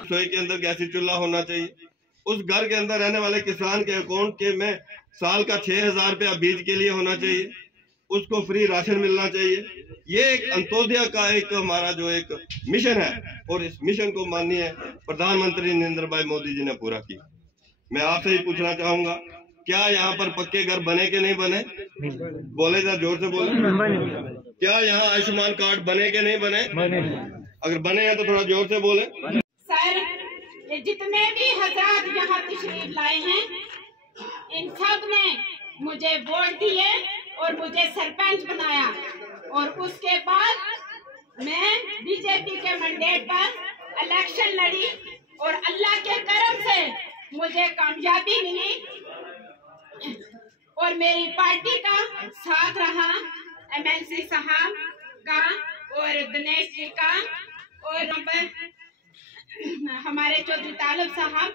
रसोई के अंदर गैसीय चूल्हा होना चाहिए। उस घर के अंदर रहने वाले किसान के अकाउंट के में साल का 6,000 रुपया बीज के लिए होना चाहिए, उसको फ्री राशन मिलना चाहिए। ये एक अंत्योदय का एक हमारा जो एक मिशन है और इस मिशन को माननीय प्रधानमंत्री नरेंद्र भाई मोदी जी ने पूरा किया। मैं आपसे ही पूछना चाहूंगा, क्या यहाँ पर पक्के घर बने के नहीं बने? बोले जरा जोर से बोले। क्या यहाँ आयुष्मान कार्ड बने के नहीं बने? अगर बने हैं तो थोड़ा जोर से बोले। सर, जितने भी हजरात यहाँ तशरीफ लाए हैं, इन सब ने मुझे वोट दिए और मुझे सरपंच बनाया और उसके बाद मैं बीजेपी के मैंडेट पर इलेक्शन लड़ी और अल्लाह के करम से मुझे कामयाबी मिली और मेरी पार्टी का साथ रहा, एमएलसी साहब का और दिनेश जी का और हमारे चौधरी तालब साहब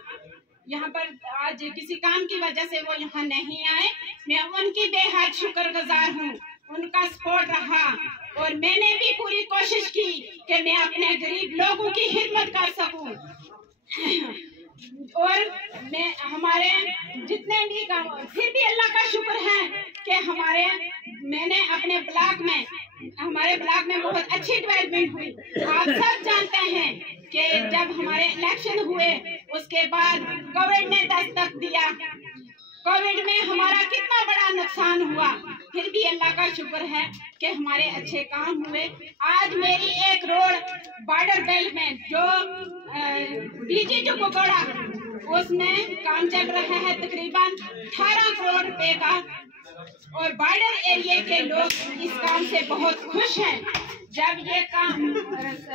यहाँ पर आज किसी काम की वजह से वो यहाँ नहीं आए। मैं उनकी बेहद शुक्रगुजार हूँ, उनका सपोर्ट रहा और मैंने भी पूरी कोशिश की कि मैं अपने गरीब लोगों की खिदमत कर सकूं। और मैं हमारे जितने भी काम, फिर भी अल्लाह का शुक्र है कि मैंने अपने ब्लॉक में, हमारे ब्लॉक में बहुत अच्छी डेवलपमेंट हुई। आप सब जानते हैं कि जब हमारे इलेक्शन हुए उसके बाद कोविड ने दस्तक दिया, कोविड में हमारा कितना बड़ा नुकसान हुआ, फिर भी अल्लाह का शुक्र है कि हमारे अच्छे काम हुए। आज मेरी एक रोड बॉर्डर बेल्ट में जो बीजी जो पकौड़ा उसमें काम चल रहा है तकरीबन 18 करोड़ रुपए का और बॉर्डर एरिया के लोग इस काम से बहुत खुश हैं। जब ये काम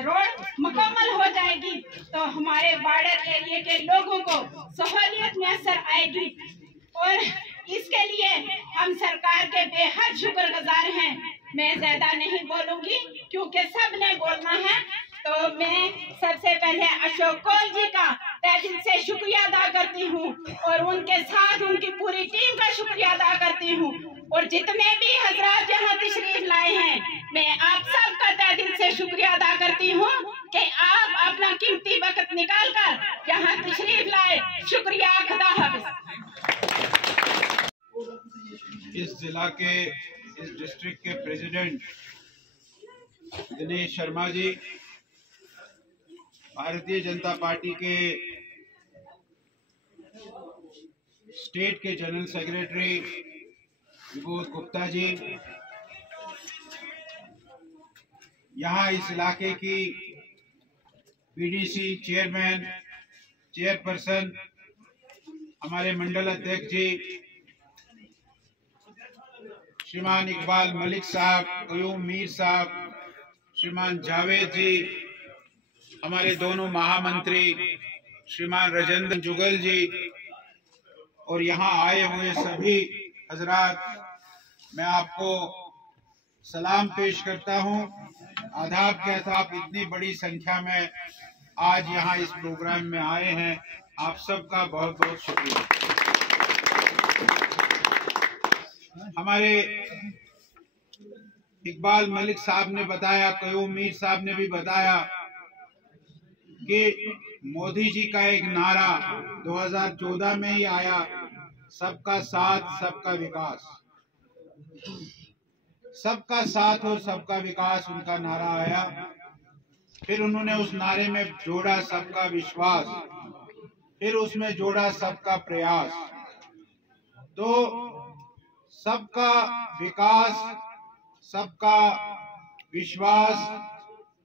रोड मुकम्मल हो जाएगी तो हमारे बॉर्डर एरिया के लोगों को सहूलियत मैसर आएगी और इसके लिए हम सरकार के बेहद शुक्रगुजार हैं। मैं ज्यादा नहीं बोलूंगी क्योंकि सब ने बोलना है। तो मैं सबसे पहले अशोक कौल जी का तहे दिल से शुक्रिया अदा करती हूँ और उनके साथ उनकी पूरी टीम का शुक्रिया अदा करती हूँ और जितने भी हजरात यहाँ तशरीफ लाए हैं, मैं आप सब का तहे दिल से शुक्रिया अदा करती हूँ कि आप अपना कीमती वक्त निकाल कर यहाँ तशरीफ लाए। शुक्रिया, खुदा हाफिज। इस जिला के, इस डिस्ट्रिक्ट के प्रेसिडेंट दिनेश शर्मा जी, भारतीय जनता पार्टी के स्टेट के जनरल सेक्रेटरी विभूत गुप्ता जी, यहाँ इस इलाके की बीडीसी चेयरमैन, चेयरपर्सन, हमारे मंडल अध्यक्ष जी श्रीमान इकबाल मलिक साहब, कयूम मीर साहब, श्रीमान जावेद जी, हमारे दोनों महामंत्री श्रीमान राजेंद्र जुगल जी और यहाँ आए हुए सभी हजरात, मैं आपको सलाम पेश करता हूँ, आदाब के साथ। इतनी बड़ी संख्या में आज यहाँ इस प्रोग्राम में आए हैं, आप सबका बहुत बहुत शुक्रिया। हमारे इकबाल मलिक साहब ने बताया, कयूम मीर साहब ने भी बताया कि मोदी जी का एक नारा 2014 में ही आया, सबका साथ सबका विकास। सबका साथ और सबका विकास उनका नारा आया। फिर उन्होंने उस नारे में जोड़ा सबका विश्वास, फिर उसमें जोड़ा सबका प्रयास। तो सबका विकास, सबका विश्वास,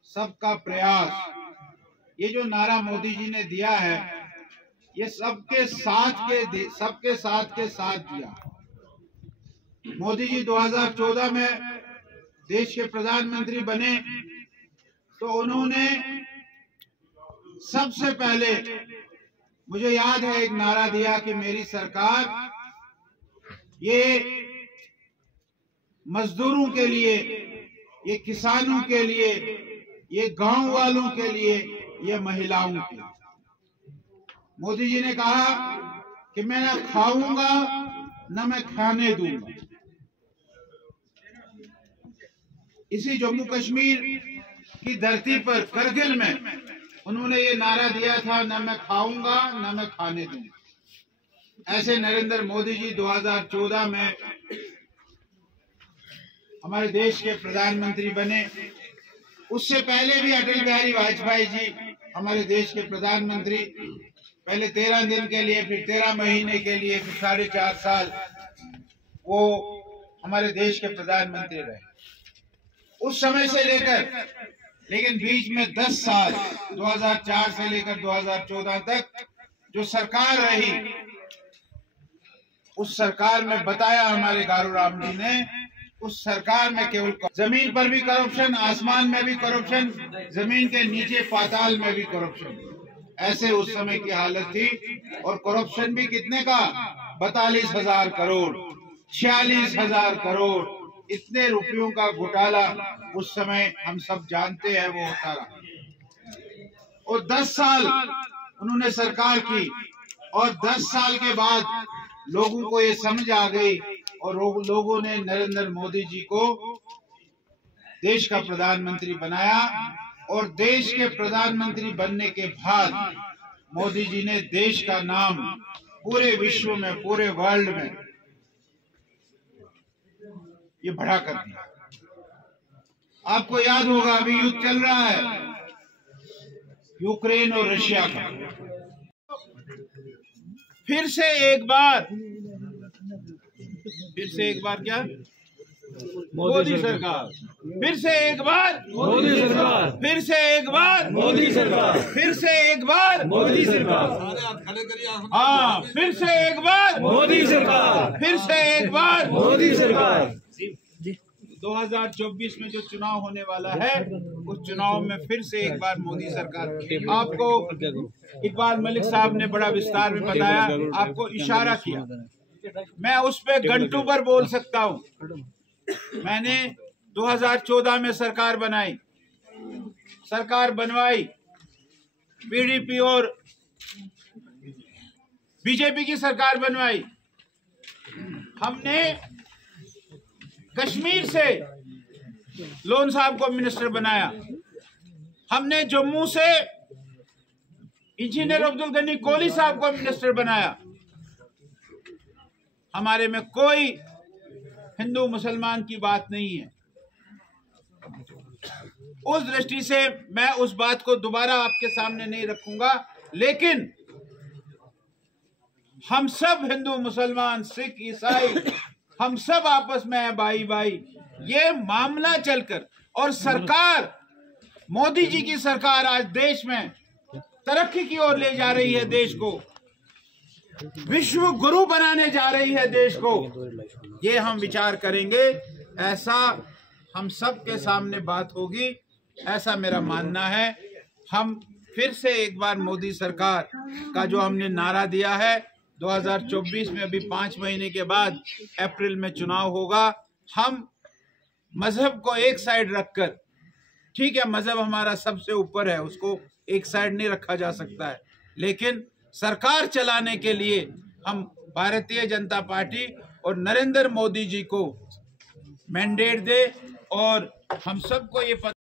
सबका प्रयास, ये जो नारा मोदी जी ने दिया है, ये सबके साथ के साथ दिया। मोदी जी 2014 में देश के प्रधानमंत्री बने तो उन्होंने सबसे पहले, मुझे याद है, एक नारा दिया कि मेरी सरकार ये मजदूरों के लिए ये किसानों के लिए, ये गांव वालों के लिए, ये महिलाओं के लिए। मोदी जी ने कहा कि मैं ना खाऊंगा न मैं खाने दूंगा। इसी जम्मू कश्मीर की धरती पर करगिल में उन्होंने ये नारा दिया था, न मैं खाऊंगा न मैं खाने दूंगा। ऐसे नरेंद्र मोदी जी 2014 में हमारे देश के प्रधानमंत्री बने। उससे पहले भी अटल बिहारी वाजपेयी जी हमारे देश के प्रधानमंत्री, पहले 13 दिन के लिए, फिर 13 महीने के लिए, फिर 4.5 साल वो हमारे देश के प्रधानमंत्री रहे। उस समय से लेकर, लेकिन बीच में 10 साल 2004 से लेकर 2014 तक जो सरकार रही, उस सरकार में बताया हमारे गारूराम जी ने, उस सरकार में केवल जमीन पर भी करप्शन, आसमान में भी करप्शन, जमीन के नीचे पाताल में भी करप्शन, ऐसे उस समय की हालत थी। और करप्शन भी कितने का, 42,000 करोड़, 46,000 करोड़, इतने रुपयों का घोटाला उस समय हम सब जानते हैं वो होता रहा। और 10 साल उन्होंने सरकार की, और 10 साल के बाद लोगों को ये समझ आ गई और लोगों ने नरेंद्र मोदी जी को देश का प्रधानमंत्री बनाया। और देश के प्रधानमंत्री बनने के बाद मोदी जी ने देश का नाम पूरे विश्व में, पूरे वर्ल्ड में ये बड़ा कर दिया। आपको याद होगा अभी युद्ध चल रहा है यूक्रेन और रशिया का। फिर से एक बार क्या, मोदी सरकार, फिर से एक बार मोदी सरकार, फिर से एक बार मोदी सरकार, फिर से एक बार मोदी सरकार, हाँ, फिर से एक बार मोदी सरकार, फिर से एक बार मोदी सरकार। 2024 में जो चुनाव होने वाला है, उस चुनाव में फिर से एक बार मोदी सरकार। आपको इकबाल मलिक साहब ने बड़ा विस्तार में बताया, आपको इशारा किया, मैं उस पे घंटों पर बोल सकता हूँ। मैंने 2014 में सरकार बनाई, सरकार बनवाई, पीडीपी और बीजेपी की सरकार बनवाई। हमने कश्मीर से लोन साहब को मिनिस्टर बनाया, हमने जम्मू से इंजीनियर अब्दुल गनी कोहली साहब को मिनिस्टर बनाया। हमारे में कोई हिंदू मुसलमान की बात नहीं है। उस दृष्टि से मैं उस बात को दोबारा आपके सामने नहीं रखूंगा, लेकिन हम सब हिंदू मुसलमान सिख ईसाई हम सब आपस में हैं भाई भाई। ये मामला चलकर, और सरकार मोदी जी की सरकार आज देश में तरक्की की ओर ले जा रही है, देश को विश्व गुरु बनाने जा रही है देश को। ये हम विचार करेंगे, ऐसा हम सब के सामने बात होगी, ऐसा मेरा मानना है। हम फिर से एक बार मोदी सरकार का जो हमने नारा दिया है, 2024 में अभी 5 महीने के बाद अप्रैल में चुनाव होगा। हम मजहब को एक साइड रखकर, ठीक है मजहब हमारा सबसे ऊपर है, उसको एक साइड नहीं रखा जा सकता है, लेकिन सरकार चलाने के लिए हम भारतीय जनता पार्टी और नरेंद्र मोदी जी को मैंडेट दे। और हम सबको ये